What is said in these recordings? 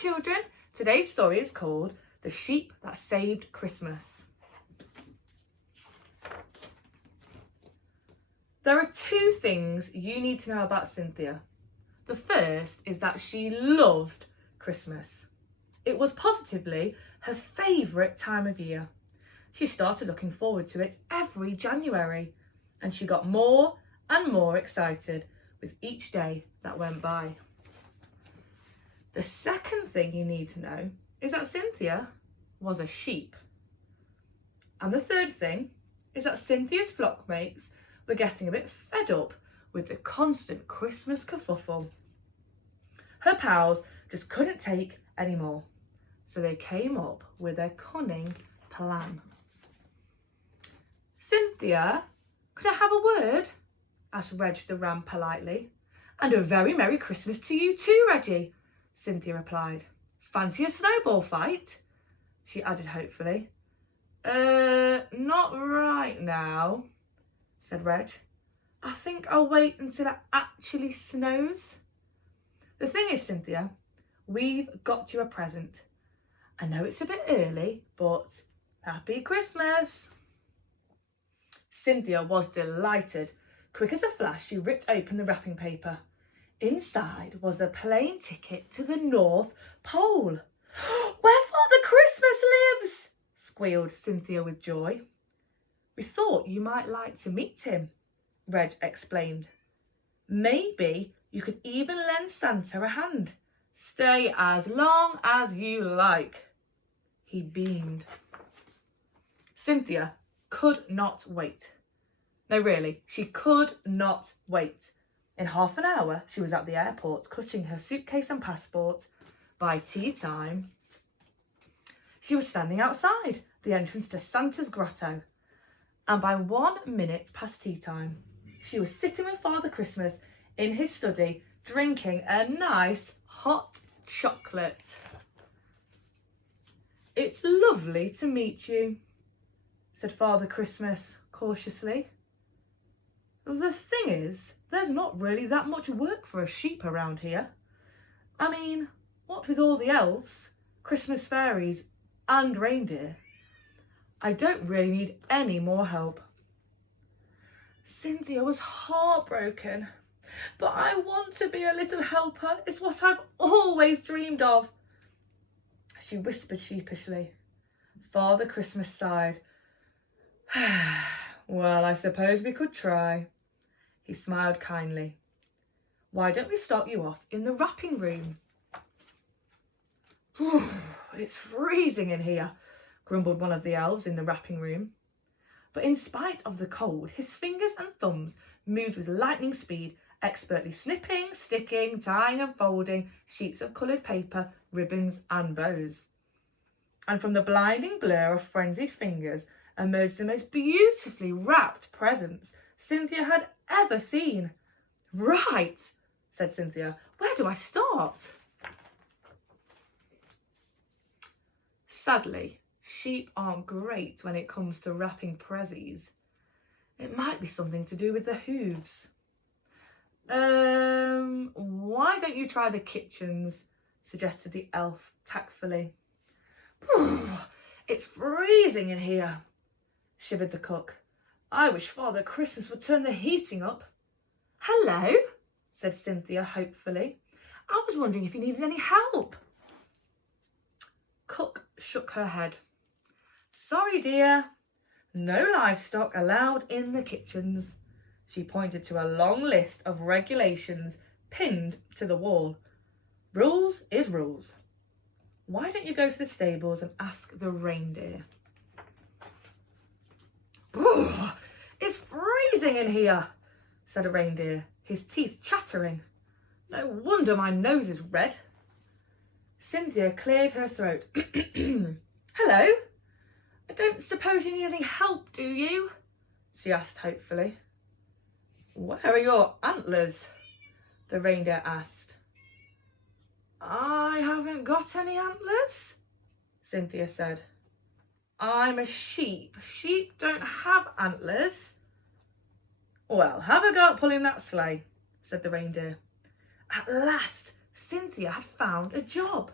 children, today's story is called The Sheep That Saved Christmas. There are two things you need to know about Cynthia. The first is that she loved Christmas. It was positively her favourite time of year. She started looking forward to it every January, and she got more and more excited with each day that went by. The second thing you need to know is that Cynthia was a sheep. And the third thing is that Cynthia's flockmates were getting a bit fed up with the constant Christmas kerfuffle. Her pals just couldn't take any more, so they came up with a cunning plan. "Cynthia, could I have a word?" asked Reg the ram politely. "And a very Merry Christmas to you too, Reggie," Cynthia replied. "Fancy a snowball fight?" she added hopefully. Not right now," said Reg. "I think I'll wait until it actually snows." "The thing is, Cynthia, we've got you a present. I know it's a bit early, but Happy Christmas." Cynthia was delighted. Quick as a flash, she ripped open the wrapping paper. Inside was a plane ticket to the North Pole. "Where Father Christmas lives!" squealed Cynthia with joy. "We thought you might like to meet him," Reg explained. "Maybe you could even lend Santa a hand. Stay as long as you like." He beamed. Cynthia could not wait. No, really, she could not wait. In half an hour, she was at the airport, clutching her suitcase and passport. By tea time, she was standing outside the entrance to Santa's grotto. And by 1 minute past tea time, she was sitting with Father Christmas in his study, drinking a nice hot chocolate. "It's lovely to meet you," said Father Christmas cautiously. "The thing is, there's not really that much work for a sheep around here. I mean, what with all the elves, Christmas fairies and reindeer, I don't really need any more help." Cynthia was heartbroken. "But I want to be a little helper. It's what I've always dreamed of," she whispered sheepishly. Father Christmas sighed. "Well, I suppose we could try." He smiled kindly. "Why don't we start you off in the wrapping room?" "It's freezing in here," grumbled one of the elves in the wrapping room. But in spite of the cold, his fingers and thumbs moved with lightning speed, expertly snipping, sticking, tying and folding sheets of coloured paper, ribbons and bows. And from the blinding blur of frenzied fingers emerged the most beautifully wrapped presents Cynthia had ever seen. "Right," said Cynthia. "Where do I start?" Sadly, sheep aren't great when it comes to wrapping prezzies. It might be something to do with the hooves. Why don't you try the kitchens?" suggested the elf tactfully. "It's freezing in here," shivered the cook. "I wish Father Christmas would turn the heating up." "Hello," said Cynthia hopefully. "I was wondering if you needed any help." Cook shook her head. "Sorry, dear. No livestock allowed in the kitchens." She pointed to a long list of regulations pinned to the wall. "Rules is rules. Why don't you go to the stables and ask the reindeer?" "It's freezing in here," said a reindeer, his teeth chattering. "No wonder my nose is red." Cynthia cleared her throat. "Hello. I don't suppose you need any help, do you?" she asked hopefully. "Where are your antlers?" the reindeer asked. "I haven't got any antlers," Cynthia said. "I'm a sheep. Sheep don't have antlers." "Well, have a go at pulling that sleigh," said the reindeer. At last, Cynthia had found a job.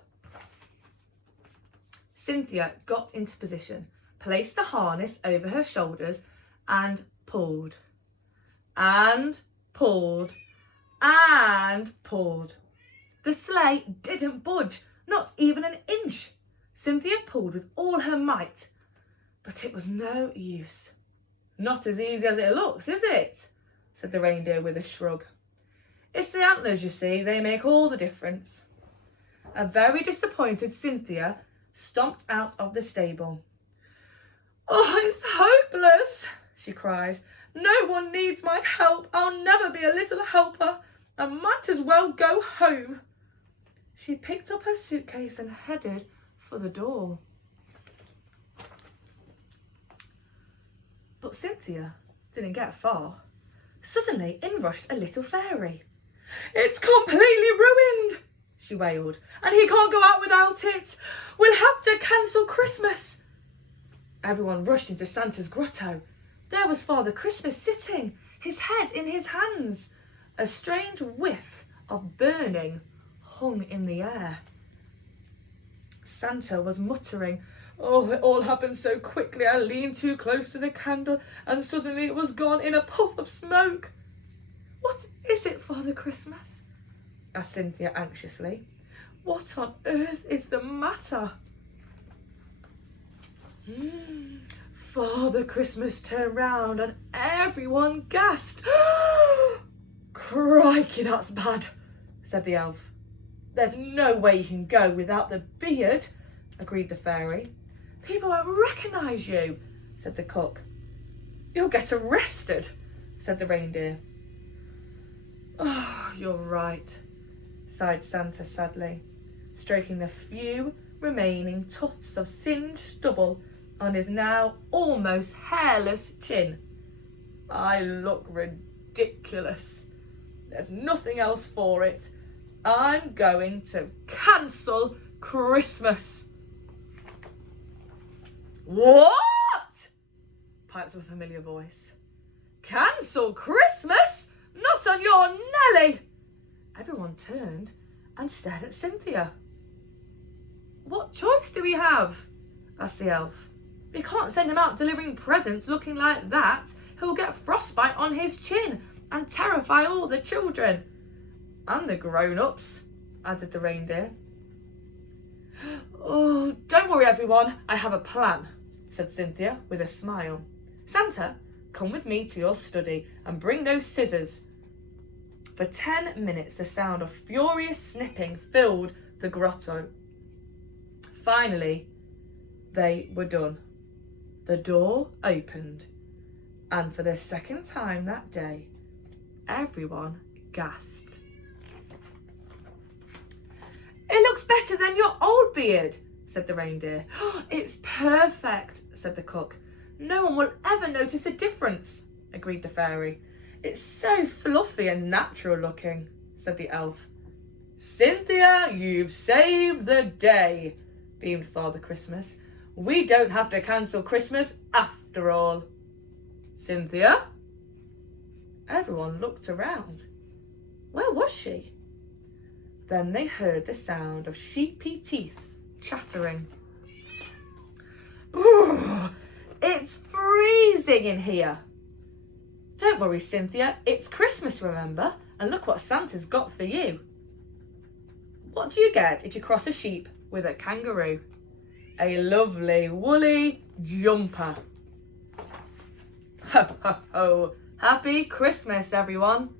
Cynthia got into position, placed the harness over her shoulders and pulled. And pulled. And pulled. The sleigh didn't budge, not even an inch. Cynthia pulled with all her might, but it was no use. "Not as easy as it looks, is it?" said the reindeer with a shrug. "It's the antlers, you see, they make all the difference." A very disappointed Cynthia stomped out of the stable. "Oh, it's hopeless," she cried. "No one needs my help. I'll never be a little helper. I might as well go home." She picked up her suitcase and headed for the door. But Cynthia didn't get far. Suddenly in rushed a little fairy. "It's completely ruined," she wailed, "and he can't go out without it. We'll have to cancel Christmas." Everyone rushed into Santa's grotto. There was Father Christmas sitting, his head in his hands. A strange whiff of burning hung in the air. Santa was muttering, "Oh, it all happened so quickly. I leaned too close to the candle and suddenly it was gone in a puff of smoke." "What is it, Father Christmas?" asked Cynthia anxiously. "What on earth is the matter?" Father Christmas turned round and everyone gasped. "Crikey, that's bad," said the elf. "There's no way you can go without the beard," agreed the fairy. "People won't recognise you," said the cook. "You'll get arrested," said the reindeer. "Oh, you're right," sighed Santa sadly, stroking the few remaining tufts of singed stubble on his now almost hairless chin. "I look ridiculous. There's nothing else for it. I'm going to cancel Christmas." "What?" piped a familiar voice. "Cancel Christmas? Not on your Nelly!" Everyone turned and stared at Cynthia. "What choice do we have?" asked the elf. "We can't send him out delivering presents looking like that. He'll get frostbite on his chin and terrify all the children." "And the grown-ups," added the reindeer. "Oh, don't worry, everyone. I have a plan," said Cynthia with a smile. "Santa, come with me to your study and bring those scissors." For 10 minutes, the sound of furious snipping filled the grotto. Finally, they were done. The door opened, and for the second time that day, everyone gasped. "It looks better than your old beard," said the reindeer. "It's perfect," said the cook. "No one will ever notice a difference," agreed the fairy. "It's so fluffy and natural looking," said the elf. "Cynthia, you've saved the day," beamed Father Christmas. "We don't have to cancel Christmas after all." "Cynthia?" Everyone looked around. Where was she? Then they heard the sound of sheepy teeth chattering. "Ooh, it's freezing in here." "Don't worry, Cynthia, it's Christmas, remember? And look what Santa's got for you." What do you get if you cross a sheep with a kangaroo? A lovely woolly jumper. Ho, ho, ho. Happy Christmas, everyone.